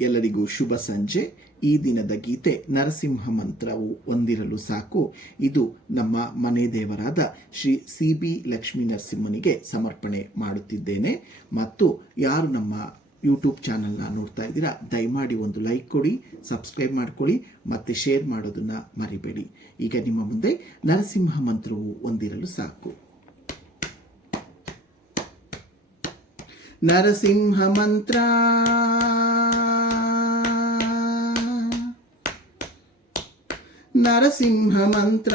ಎಲ್ಲರಿಗೂ ಶುಭ ಸಂಜೆ. ಈ ದಿನದ ಗೀತೆ ನರಸಿಂಹ ಮಂತ್ರವು ಒಂದಿರಲು ಸಾಕು. ಇದು ನಮ್ಮ ಮನೆ ದೇವರಾದ ಶ್ರೀ CB ಲಕ್ಷ್ಮೀ ನರಸಿಂಹನಿಗೆ ಸಮರ್ಪಣೆ ಮಾಡುತ್ತಿದ್ದೇನೆ. ಮತ್ತು ಯಾರು ನಮ್ಮ ಯೂಟ್ಯೂಬ್ ಚಾನಲ್ನ ನೋಡ್ತಾ ಇದ್ದೀರಾ, ದಯಮಾಡಿ ಒಂದು ಲೈಕ್ ಕೊಡಿ, ಸಬ್ಸ್ಕ್ರೈಬ್ ಮಾಡ್ಕೊಳ್ಳಿ ಮತ್ತು ಶೇರ್ ಮಾಡೋದನ್ನು ಮರಿಬೇಡಿ. ಈಗ ನಿಮ್ಮ ಮುಂದೆ ನರಸಿಂಹ ಮಂತ್ರವು ಒಂದಿರಲು ಸಾಕು. ನರಸಿಂಹ ಮಂತ್ರ ನರಸಿಂಹ ಮಂತ್ರ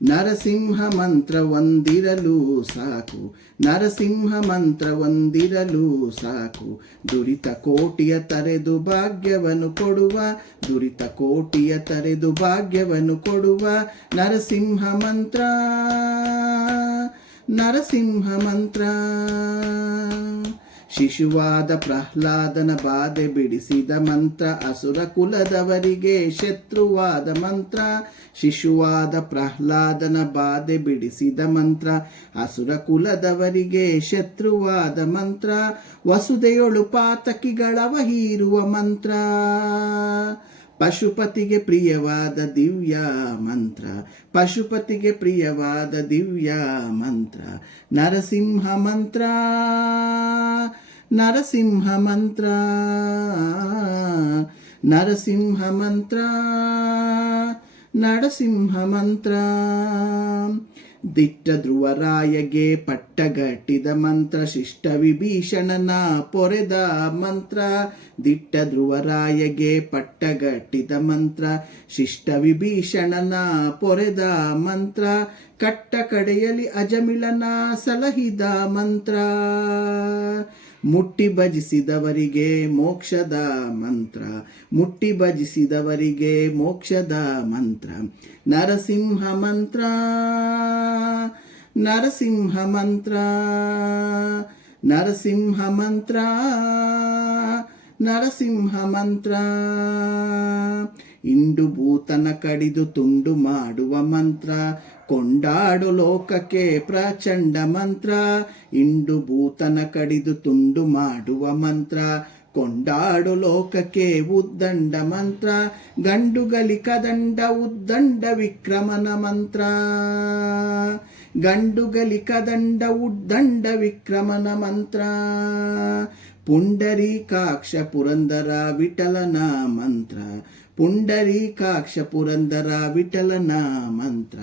ನರಸಿಂಹ ಮಂತ್ರ ಒಂದಿರಲು ಸಾಕು. ನರಸಿಂಹ ಮಂತ್ರ ಒಂದಿರಲು ಸಾಕು. ದುರಿತ ಕೋಟಿಯ ತರೆದು ಭಾಗ್ಯವನ್ನು ಕೊಡುವ, ದುರಿತ ಕೋಟಿಯ ತರೆದು ಭಾಗ್ಯವನ್ನು ಕೊಡುವ ನರಸಿಂಹ ಮಂತ್ರ, ನರಸಿಂಹ ಮಂತ್ರ. ಶಿಶುವಾದ ಪ್ರಹ್ಲಾದನ ಬಾಧೆ ಬಿಡಿಸಿದ ಮಂತ್ರ, ಅಸುರ ಕುಲದವರಿಗೆ ಶತ್ರುವಾದ ಮಂತ್ರ. ಶಿಶುವಾದ ಪ್ರಹ್ಲಾದನ ಬಾಧೆ ಬಿಡಿಸಿದ ಮಂತ್ರ, ಅಸುರ ಕುಲದವರಿಗೆ ಶತ್ರುವಾದ ಮಂತ್ರ. ವಸುದೆಯೊಳು ಪಾತಕಿಗಳವ ಹೀರುವ ಮಂತ್ರ, ಪಶುಪತಿಗೆ ಪ್ರಿಯವಾದ ದಿವ್ಯ ಮಂತ್ರ, ಪಶುಪತಿಗೆ ಪ್ರಿಯವಾದ ದಿವ್ಯ ಮಂತ್ರ. ನರಸಿಂಹ ಮಂತ್ರ, ನರಸಿಂಹ ಮಂತ್ರ, ನರಸಿಂಹ ಮಂತ್ರ, ನರಸಿಂಹ ಮಂತ್ರ. ದಿಟ್ಟ ಧ್ರುವರಾಯಗೆ ಪಟ್ಟಗಟ್ಟಿದ ಮಂತ್ರ, ಶಿಷ್ಟ ವಿಭೀಷಣನ ಪೊರೆದ ಮಂತ್ರ. ದಿಟ್ಟ ಧ್ರುವರಾಯಗೆ ಪಟ್ಟಗಟ್ಟಿದ ಮಂತ್ರ, ಶಿಷ್ಟ ವಿಭೀಷಣನ ಪೊರೆದ ಮಂತ್ರ. ಕಟ್ಟ ಕಡೆಯಲ್ಲಿ ಅಜಮಿಳನ ಸಲಹಿದ ಮಂತ್ರ, ಮುಟ್ಟಿ ಭಜಿಸಿದವರಿಗೆ ಮೋಕ್ಷದ ಮಂತ್ರ, ಮುಟ್ಟಿ ಭಜಿಸಿದವರಿಗೆ ಮೋಕ್ಷದ ಮಂತ್ರ. ನರಸಿಂಹ ಮಂತ್ರ, ನರಸಿಂಹ ಮಂತ್ರ, ನರಸಿಂಹ ಮಂತ್ರ, ನರಸಿಂಹ ಮಂತ್ರ. ಇಂಡು ಭೂತನ ಕಡಿದು ತುಂಡು ಮಾಡುವ ಮಂತ್ರ, ಕೊಂಡಾಡು ಲೋಕಕ್ಕೆ ಪ್ರಚಂಡ ಮಂತ್ರ. ಇಂಡು ಭೂತನ ಕಡಿದು ತುಂಡು ಮಾಡುವ ಮಂತ್ರ, ಕೊಂಡಾಡು ಲೋಕಕ್ಕೆ ಉದ್ದಂಡ ಮಂತ್ರ. ಗಂಡುಗಲಿ ಕದಂಡ ಉದ್ದಂಡ ವಿಕ್ರಮನ ಮಂತ್ರ, ಗಂಡುಗಲಿ ಕದಂಡ ಉದ್ದಂಡ ವಿಕ್ರಮನ ಮಂತ್ರ. ಪುಂಡರೀಕಾಕ್ಷ ಪುರಂದರ ವಿಠಲನ ಮಂತ್ರ, ಪುಂಡರೀಕಾಕ್ಷ ಪುರಂದರ ವಿಠಲನ ಮಂತ್ರ.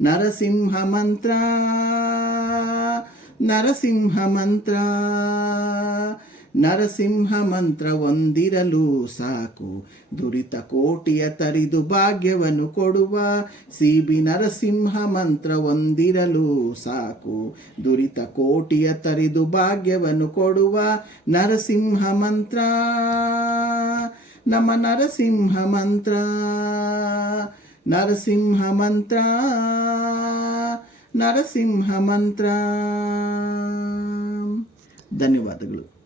ನರಸಿಂಹ ಮಂತ್ರ, ನರಸಿಂಹ ಮಂತ್ರ, ನರಸಿಂಹ ಮಂತ್ರ ಒಂದಿರಲು ಸಾಕು. ದುರಿತ ಕೋಟಿಯ ತರಿದು ಭಾಗ್ಯವನ್ನು ಕೊಡುವ CB ನರಸಿಂಹ ಮಂತ್ರ ಒಂದಿರಲು ಸಾಕು. ದುರಿತ ಕೋಟಿಯ ತರಿದು ಭಾಗ್ಯವನ್ನು ಕೊಡುವ ನರಸಿಂಹ ಮಂತ್ರ, ನಮ್ಮ ನರಸಿಂಹ ಮಂತ್ರ, ನರಸಿಂಹ ಮಂತ್ರ, ನರಸಿಂಹ ಮಂತ್ರ. ಧನ್ಯವಾದಗಳು.